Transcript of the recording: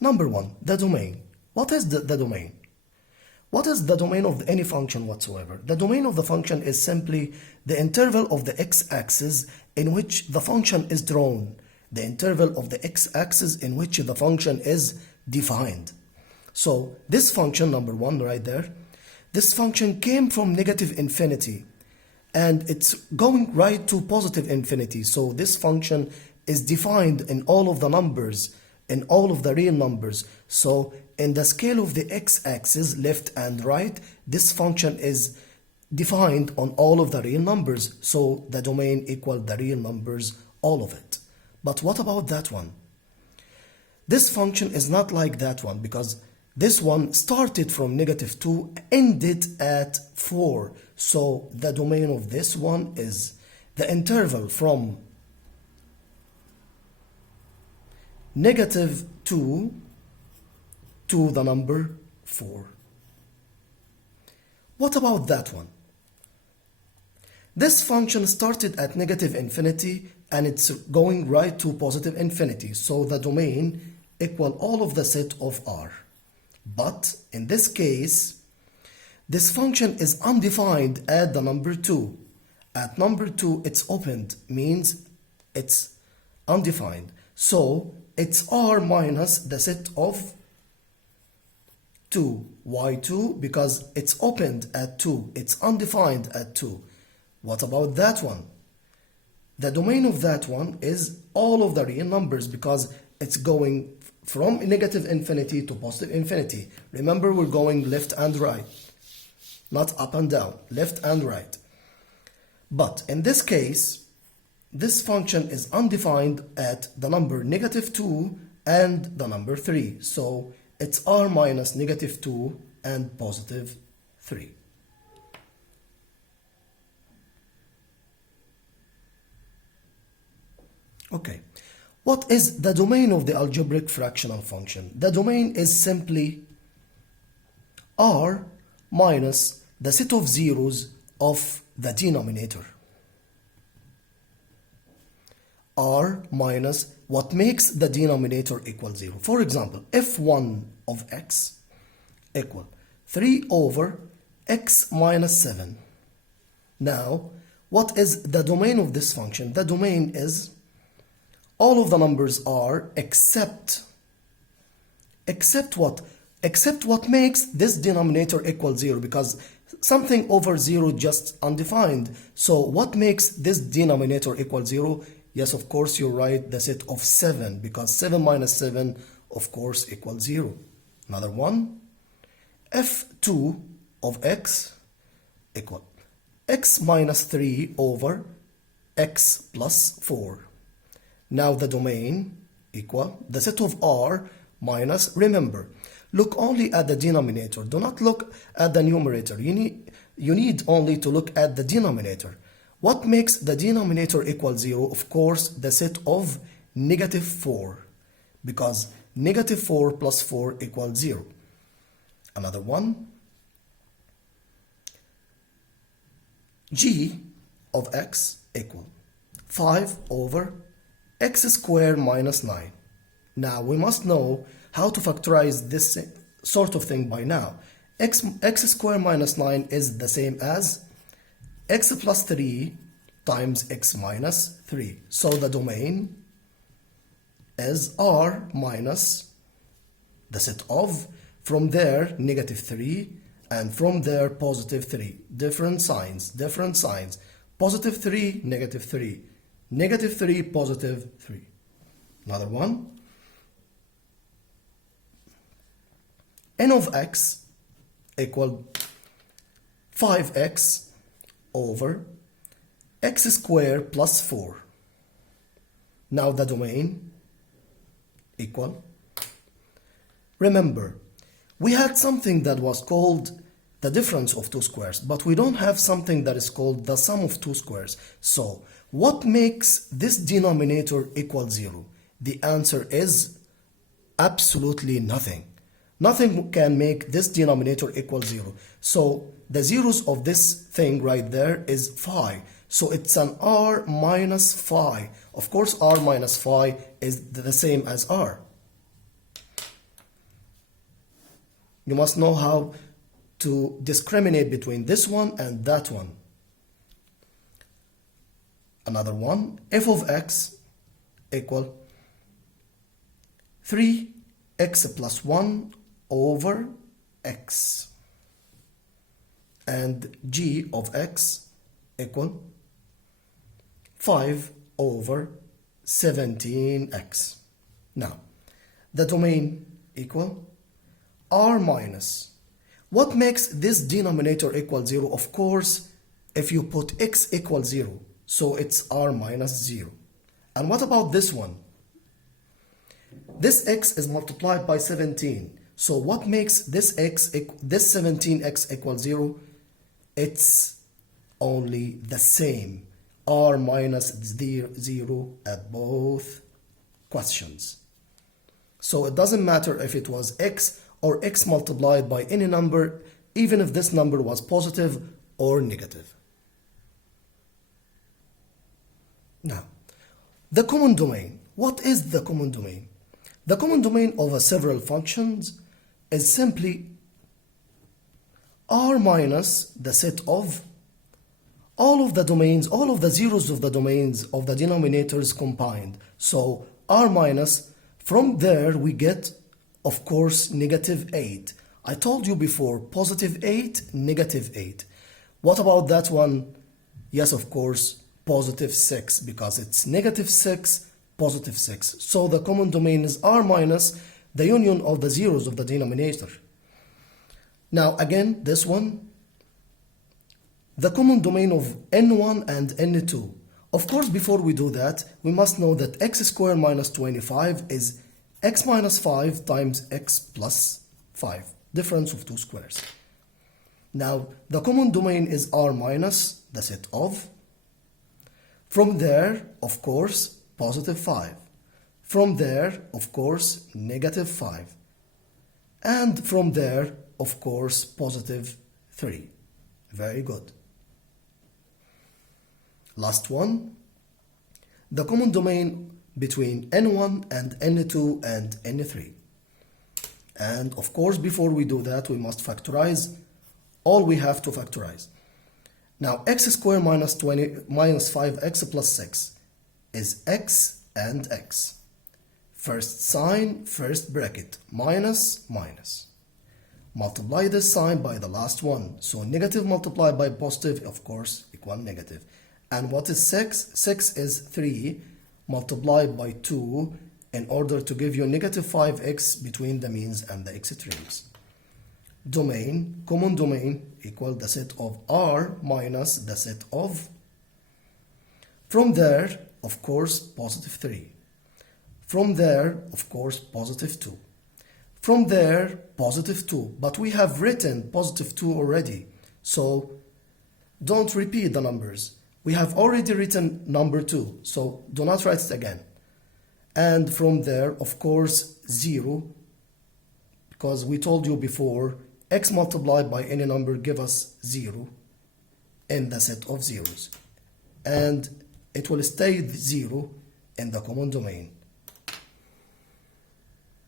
Number one, the domain. What is the domain? What is the domain of any function whatsoever? The domain of the function is simply the interval of the x-axis in which the function is drawn, the interval of the x-axis in which the function is defined. So this function, number one right there, this function came from negative infinity and it's going right to positive infinity. So this function is defined in all of the numbers, in all of the real numbers. So in the scale of the x-axis, left and right, this function is defined on all of the real numbers. So the domain equals the real numbers, all of it. But what about that one? This function is not like that one because this one started from -2, ended at 4. So the domain of this one is the interval from -2 to the number 4. What about that one? This function started at negative infinity and it's going right to positive infinity. So the domain equal all of the set of R. But in this case, this function is undefined at the number 2. At number 2, it's opened, means it's undefined. So it's R minus the set of 2. Why 2? Because it's opened at 2. It's undefined at 2. What about that one? The domain of that one is all of the real numbers because it's going from negative infinity to positive infinity. Remember, we're going left and right, not up and down, left and right. But in this case, this function is undefined at the number -2 and the number 3. So it's R minus -2 and positive 3. Okay. What is the domain of the algebraic fractional function? The domain is simply R minus the set of zeros of the denominator. R minus what makes the denominator equal 0. For example, f1 of x equal 3 over x minus 7. Now, what is the domain of this function? The domain is all of the numbers are except what? Except what makes this denominator equal 0, because something over 0 just undefined. So what makes this denominator equal 0? Yes, of course, you're right, the set of 7, because 7 minus 7, of course, equals 0. Another one, f2 of x equal x minus 3 over x plus 4. Now the domain equal the set of R minus, remember, look only at the denominator. Do not look at the numerator. You need only to look at the denominator. What makes the denominator equal 0? Of course, the set of -4, because -4 plus 4 equals 0. Another one, g of x equal 5 over x squared minus 9. Now we must know how to factorize this sort of thing by now. X squared minus 9 is the same as x plus 3 times x minus 3. So the domain is R minus the set of, from there, -3, and from there, +3. Different signs, +3, -3, -3, +3. Another one. N of x equal 5x over x squared plus 4. Now the domain equal. Remember, we had something that was called the difference of two squares, but we don't have something that is called the sum of two squares. So what makes this denominator equal 0? The answer is absolutely nothing. Nothing can make this denominator equal 0. So the zeros of this thing right there is phi. So it's an R minus phi. Of course, R minus phi is the same as R. You must know how to discriminate between this one and that one. Another one, f of x equal 3x plus 1 over x, and g of x equal 5 over 17x. Now, the domain equal r minus. What makes this denominator equal 0? Of course, if you put x equals 0, so it's r minus 0. And what about this one? This x is multiplied by 17. So what makes this 17x equal 0? It's only the same, r minus 0 at both questions. So it doesn't matter if it was x or x multiplied by any number, even if this number was positive or negative. Now, the common domain. What is the common domain? The common domain of several functions is simply r minus the set of all of the domains, all of the zeros of the domains of the denominators combined. So r minus, from there we get, of course, negative 8. I told you before, positive 8, negative 8. What about that one? Yes, of course, positive 6, because it's negative 6, positive 6. So the common domain is r minus the union of the zeros of the denominator. Now again, this one, the common domain of n1 and n2. Of course, before we do that, we must know that x squared minus 25 is x minus 5 times x plus 5, difference of two squares. Now, the common domain is r minus the set of, from there, of course, positive 5. From there, of course, negative 5. And from there, of course, positive 3. Very good. Last one, the common domain between n1 and n2 and n3. And of course, before we do that, we must factorize all we have to factorize. Now, x squared minus 5x plus 6 is x and x. First sign, first bracket, minus, minus. Multiply this sign by the last one. So negative multiplied by positive, of course, equal negative. And what is 6? 6 is 3 multiplied by 2 in order to give you negative 5x between the means and the extremes. Domain, common domain, equal the set of r minus the set of. From there, of course, positive 3. From there, of course, positive 2. From there, positive 2. But we have written positive 2 already, so don't repeat the numbers. We have already written number 2, so do not write it again. And from there, of course, 0, because we told you before, x multiplied by any number give us 0 in the set of zeros. And it will stay 0 in the common domain.